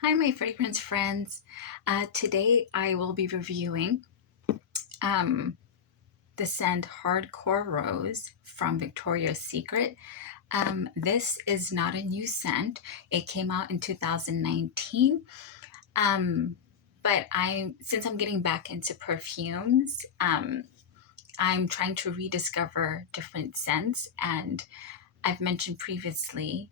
Hi, my fragrance friends. Today I will be reviewing um, the scent Hardcore Rose from Victoria's Secret. This is not a new scent. It came out in 2019. Um, but since I'm getting back into perfumes, I'm trying to rediscover different scents. And I've mentioned previously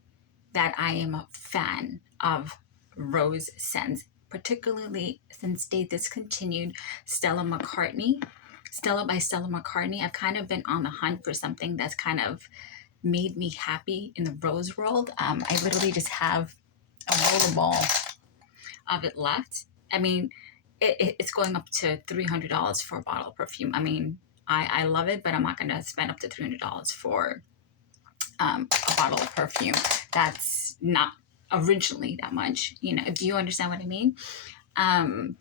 that I am a fan of rose scents, particularly since they discontinued Stella McCartney. Stella by Stella McCartney. I've kind of been on the hunt for something that's kind of made me happy in the rose world. I literally just have a rollable of it left. I mean, it's going up to $300 for a bottle of perfume. I mean, I love it, but I'm not going to spend up to $300 for a bottle of perfume. That's not originally that much. Do you understand what I mean? And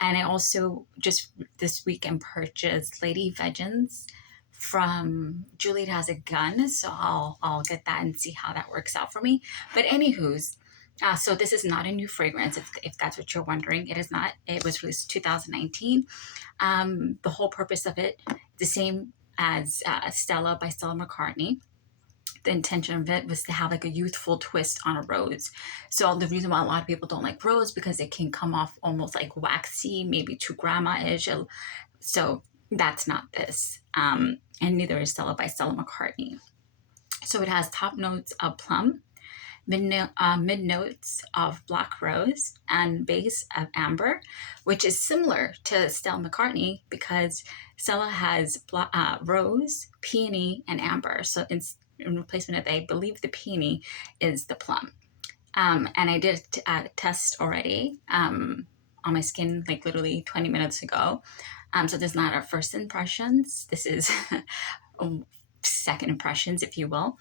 I also just this weekend purchased Lady Vengeance from Juliet Has a Gun. So I'll get that and see how that works out for me. But anywho's, so this is not a new fragrance, if that's what you're wondering. It is not. It was released 2019. The whole purpose of it, the same as Stella by Stella McCartney. The intention of it was to have like a youthful twist on a rose. So the reason why a lot of people don't like rose because it can come off almost like waxy, maybe too grandma-ish. So that's not this. And neither is Stella by Stella McCartney. So it has top notes of plum, mid notes of black rose, and base of amber, which is similar to Stella McCartney because Stella has rose, peony, and amber. So in replacement of, I believe the peony is the plum. And I did a test already on my skin, like literally 20 minutes ago. So this is not our first impressions. This is second impressions, if you will.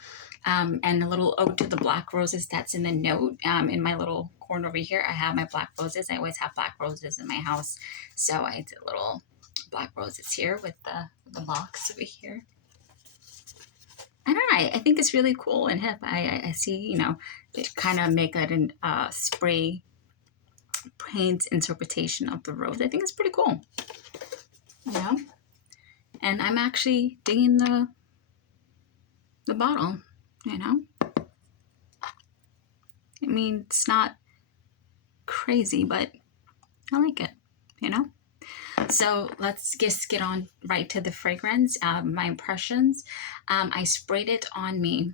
And a little ode to the black roses that's in the note. In my little corner over here, I have my black roses. I always have black roses in my house. So I did little black roses here with the box over here. I don't know. I think it's really cool and hip. I see, they kind of make it a spray paint interpretation of the rose. I think it's pretty cool, you know. And I'm actually digging the bottle, you know. I mean, it's not crazy, but I like it, you know. So let's just get on right to the fragrance. My impressions. I sprayed it on me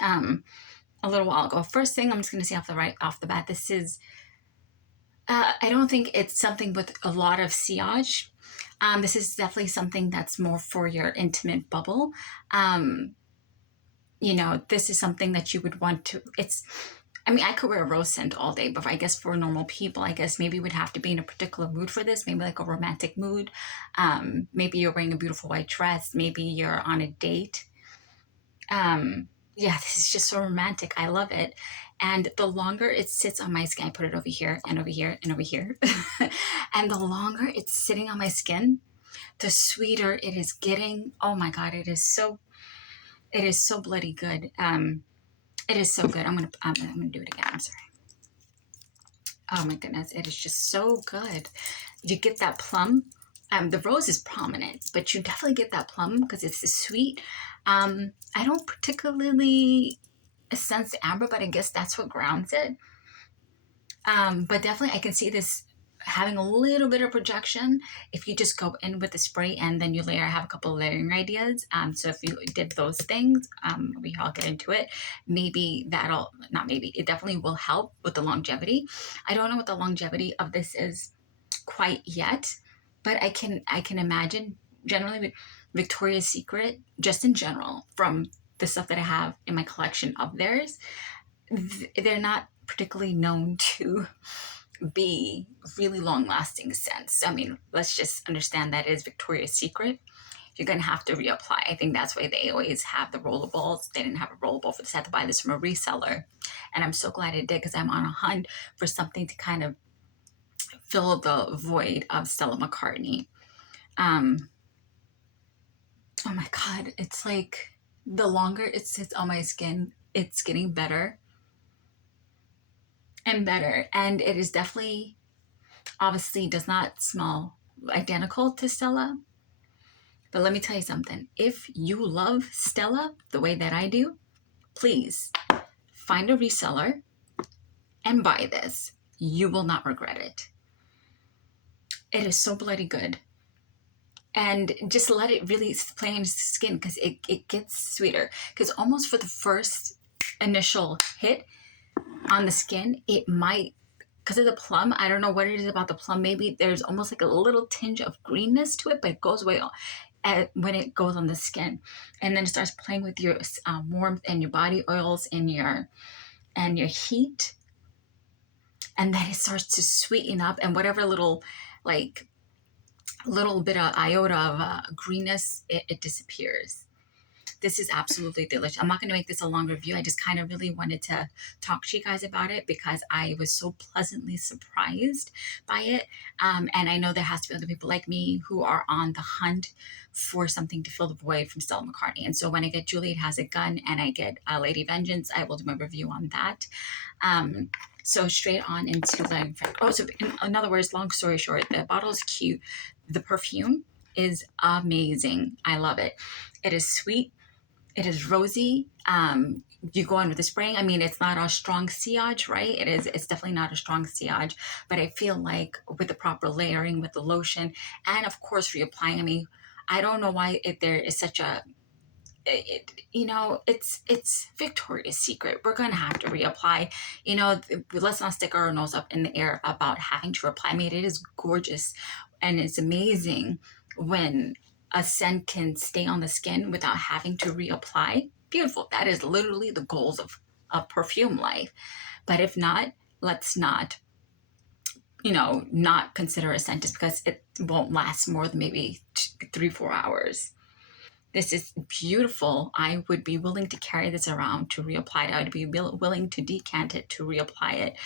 a little while ago. First thing I'm just going to say off the bat, this is. I don't think it's something with a lot of sillage. This is definitely something that's more for your intimate bubble. Um, this is something that you would want to. I could wear a rose scent all day, but I guess for normal people, I guess maybe would have to be in a particular mood for this, maybe like a romantic mood. Maybe you're wearing a beautiful white dress, maybe you're on a date. Yeah, this is just so romantic. I love it. And the longer it sits on my skin, I put it over here and over here and over here. And the longer it's sitting on my skin, the sweeter it is getting. Oh my God, it is so bloody good. It is so good. I'm gonna do it again. I'm sorry. Oh my goodness, it is just so good. You get that plum. The rose is prominent, but you definitely get that plum because it's sweet. I don't particularly sense the amber, but I guess that's what grounds it. But definitely, I can see this having a little bit of projection if you just go in with the spray and then you layer. I have a couple of layering ideas. So if you did those things, I'll get into it. Maybe not maybe, it definitely will help with the longevity. I don't know what the longevity of this is quite yet, but I can imagine generally with Victoria's Secret, just in general, from the stuff that I have in my collection of theirs, they're not particularly known to be really long lasting scents. I mean, let's just understand that is Victoria's Secret. You're going to have to reapply. I think that's why they always have the rollables. They didn't have a rollable for this. I had to buy this from a reseller. And I'm so glad I did because I'm on a hunt for something to kind of fill the void of Stella McCartney. Oh my God. It's like the longer it sits on my skin, it's getting better. and better. And it is definitely, obviously, does not smell identical to Stella. But let me tell you something. If you love Stella the way that I do, please find a reseller and buy this. You will not regret it. It is so bloody good. And just let it really play on your skin, because it gets sweeter. Because almost for the first initial hit on the skin, it might, because of the plum, I don't know what it is about the plum. Maybe there's almost like a little tinge of greenness to it, but it goes away when it goes on the skin. And then it starts playing with your warmth and your body oils and your heat. And then it starts to sweeten up, and whatever little bit of iota of greenness, it disappears. This is absolutely delicious. I'm not going to make this a long review. I just kind of really wanted to talk to you guys about it because I was so pleasantly surprised by it. And I know there has to be other people like me who are on the hunt for something to fill the void from Stella McCartney. And so when I get Juliet Has a Gun and I get Lady Vengeance, I will do my review on that. So straight on into the, so in other words, long story short, the bottle is cute. The perfume is amazing. I love it. It is sweet. It is rosy. You go on with the spraying. I mean, it's not a strong sillage, right? It's definitely not a strong sillage, but I feel like with the proper layering, with the lotion, and of course reapplying. I mean, I don't know why there is such a, it's Victoria's Secret. We're going to have to reapply. Let's not stick our nose up in the air about having to reapply. I mean, it is gorgeous and it's amazing when a scent can stay on the skin without having to reapply. Beautiful. That is literally the goals of perfume life. But if not, let's not consider a scent just because it won't last more than maybe 3-4 hours. This is beautiful. I would be willing to carry this around to reapply it. I would be willing to decant it to reapply it,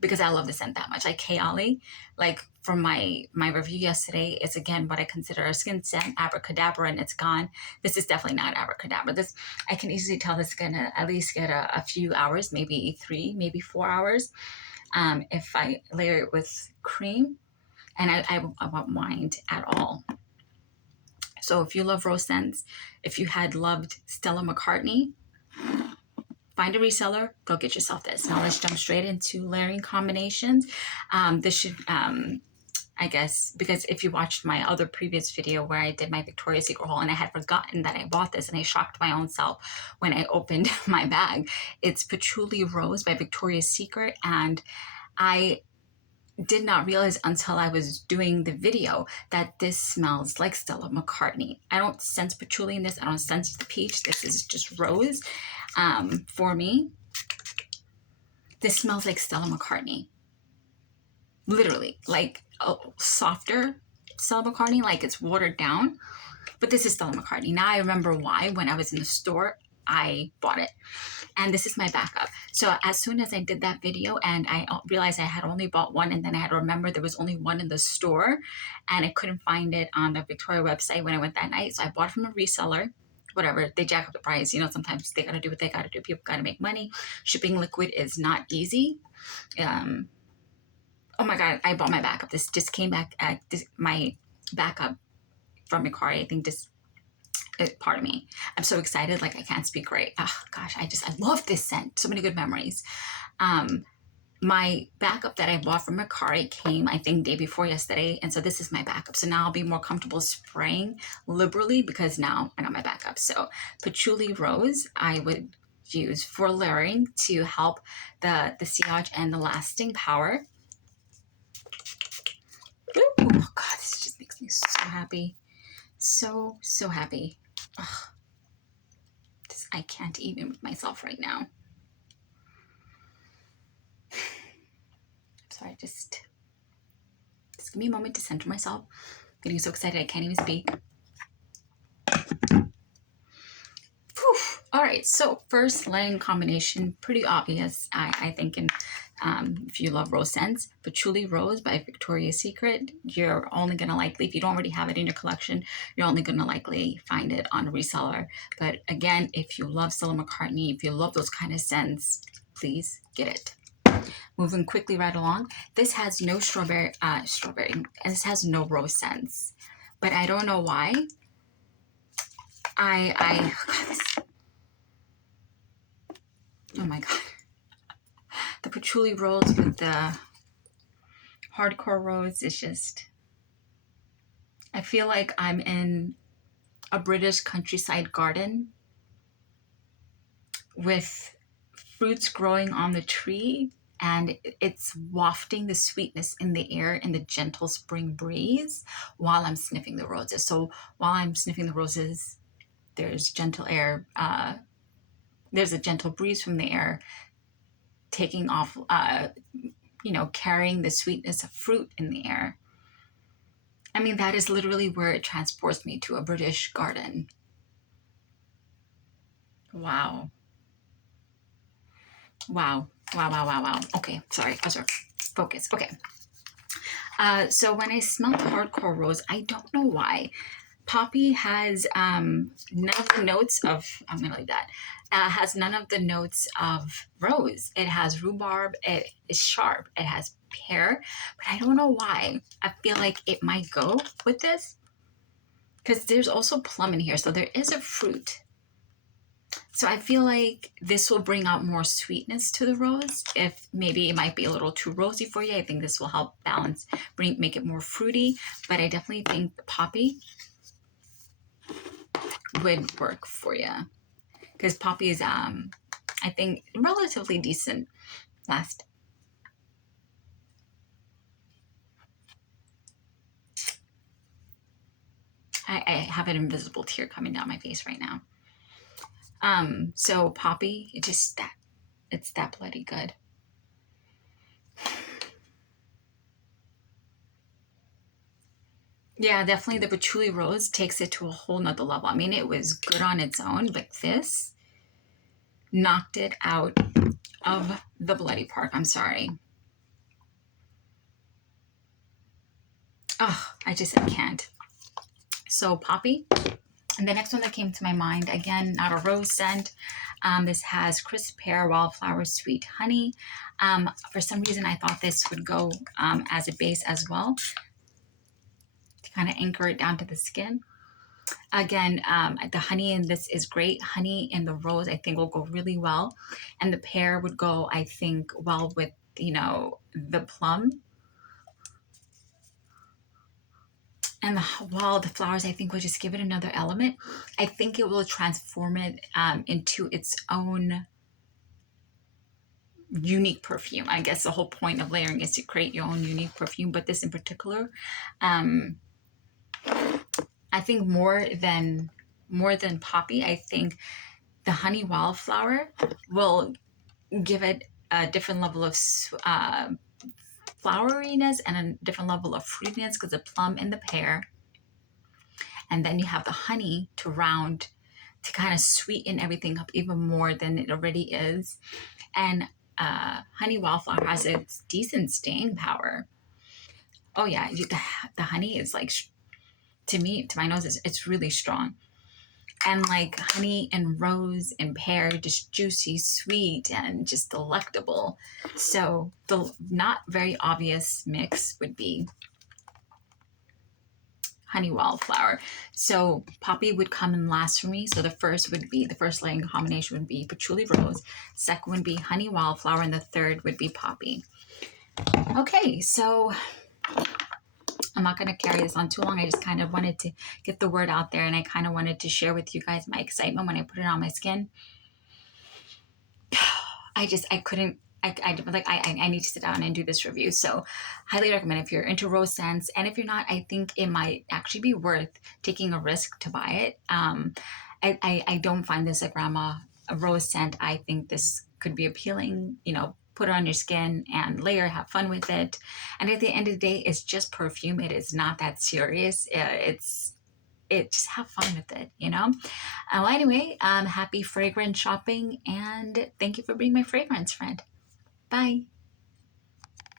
because I love the scent that much. Like Kayali, like from my review yesterday, it's again what I consider a skin scent, Abracadabra, and it's gone. This is definitely not Abracadabra. This, I can easily tell this is gonna at least get a few hours, maybe 3, maybe 4 hours, if I layer it with cream, and I won't mind at all. So if you love rose scents, if you had loved Stella McCartney, find a reseller, go get yourself this. Now let's jump straight into layering combinations. This should, I guess, because if you watched my other previous video where I did my Victoria's Secret haul and I had forgotten that I bought this and I shocked my own self when I opened my bag. It's Patchouli Rose by Victoria's Secret, and I did not realize until I was doing the video that this smells like Stella McCartney. I don't sense patchouli in this. I don't sense the peach. This is just rose. For me, this smells like Stella McCartney. Literally, like a softer Stella McCartney, like it's watered down. But this is Stella McCartney. Now I remember why when I was in the store, I bought it. And this is my backup. So as soon as I did that video and I realized I had only bought one, and then I had to remember there was only one in the store and I couldn't find it on the Victoria website when I went that night. So I bought it from a reseller. Whatever, they jack up the price. Sometimes they got to do what they got to do. People got to make money. Shipping liquid is not easy. Oh my God, I bought my backup. This just came back at my backup from Mercari. I think this, pardon me, I'm so excited, like I can't speak right. Oh gosh, I love this scent. So many good memories. My backup that I bought from Mercari came, I think, day before yesterday, and so this is my backup. So now I'll be more comfortable spraying liberally because now I got my backup. So Patchouli Rose I would use for layering to help the sillage and the lasting power. Ooh, oh God, this just makes me so happy. So happy. Ugh. I can't even with myself right now. I'm sorry, just give me a moment to center myself. I'm getting so excited I can't even speak. Whew. All right, so first layering combination, pretty obvious, I think, in if you love rose scents, Patchouli Rose by Victoria's Secret. You're only going to likely, if you don't already have it in your collection, you're only going to likely find it on a reseller. But again, if you love Stella McCartney, if you love those kind of scents, please get it. Moving quickly right along. This has no strawberry, this has no rose scents. But I don't know why. Oh my God. The patchouli rose with the hardcore rose is just, I feel like I'm in a British countryside garden with fruits growing on the tree, and it's wafting the sweetness in the air in the gentle spring breeze while I'm sniffing the roses. So while I'm sniffing the roses, there's gentle air, there's a gentle breeze from the air taking off, carrying the sweetness of fruit in the air. I mean, that is literally where it transports me to a British garden. Wow. Wow. Wow, wow, wow, wow. Okay, sorry. Focus. Okay. So when I smell the hardcore rose, I don't know why. Poppy has none of the notes of, I'm going to leave that, has none of the notes of rose. It has rhubarb, it is sharp, it has pear, but I don't know why. I feel like it might go with this because there's also plum in here, so there is a fruit. So I feel like this will bring out more sweetness to the rose. If maybe it might be a little too rosy for you, I think this will help balance, make it more fruity. But I definitely think the poppy would work for you because poppy is, I think, relatively decent. Last. I have an invisible tear coming down my face right now. So poppy, it's that bloody good. Yeah, definitely the patchouli rose takes it to a whole nother level. I mean, it was good on its own, but this knocked it out of the bloody park. I'm sorry. Oh, I can't. So poppy. And the next one that came to my mind, again, not a rose scent. This has crisp pear, wildflower, sweet honey. For some reason, I thought this would go as a base as well to kind of anchor it down to the skin. Again, the honey in this is great. Honey in the rose, I think, will go really well. And the pear would go, I think, well with, the plum. And the flowers, I think, will just give it another element. I think it will transform it into its own unique perfume. I guess the whole point of layering is to create your own unique perfume. But this in particular, I think more than poppy, I think the honey wildflower will give it a different level of floweriness and a different level of fruitiness because the plum and the pear. And then you have the honey to kind of sweeten everything up even more than it already is. And honey wildflower has its decent staying power. Oh yeah, the honey is like, to my nose, it's really strong. And like honey and rose and pear, just juicy, sweet, and just delectable. So the not very obvious mix would be honey wildflower. So poppy would come in last for me. So the first layering combination would be patchouli rose. Second would be honey wildflower, and the third would be poppy. Okay, so I'm not going to carry this on too long. I just kind of wanted to get the word out there, and I kind of wanted to share with you guys my excitement when I put it on my skin. I need to sit down and do this review. So highly recommend if you're into rose scents. And if you're not, I think it might actually be worth taking a risk to buy it. I don't find this a rose scent. I think this could be appealing, put it on your skin and layer, have fun with it. And at the end of the day, it's just perfume. It is not that serious. Just have fun with it, Well, anyway, happy fragrance shopping, and thank you for being my fragrance friend. Bye.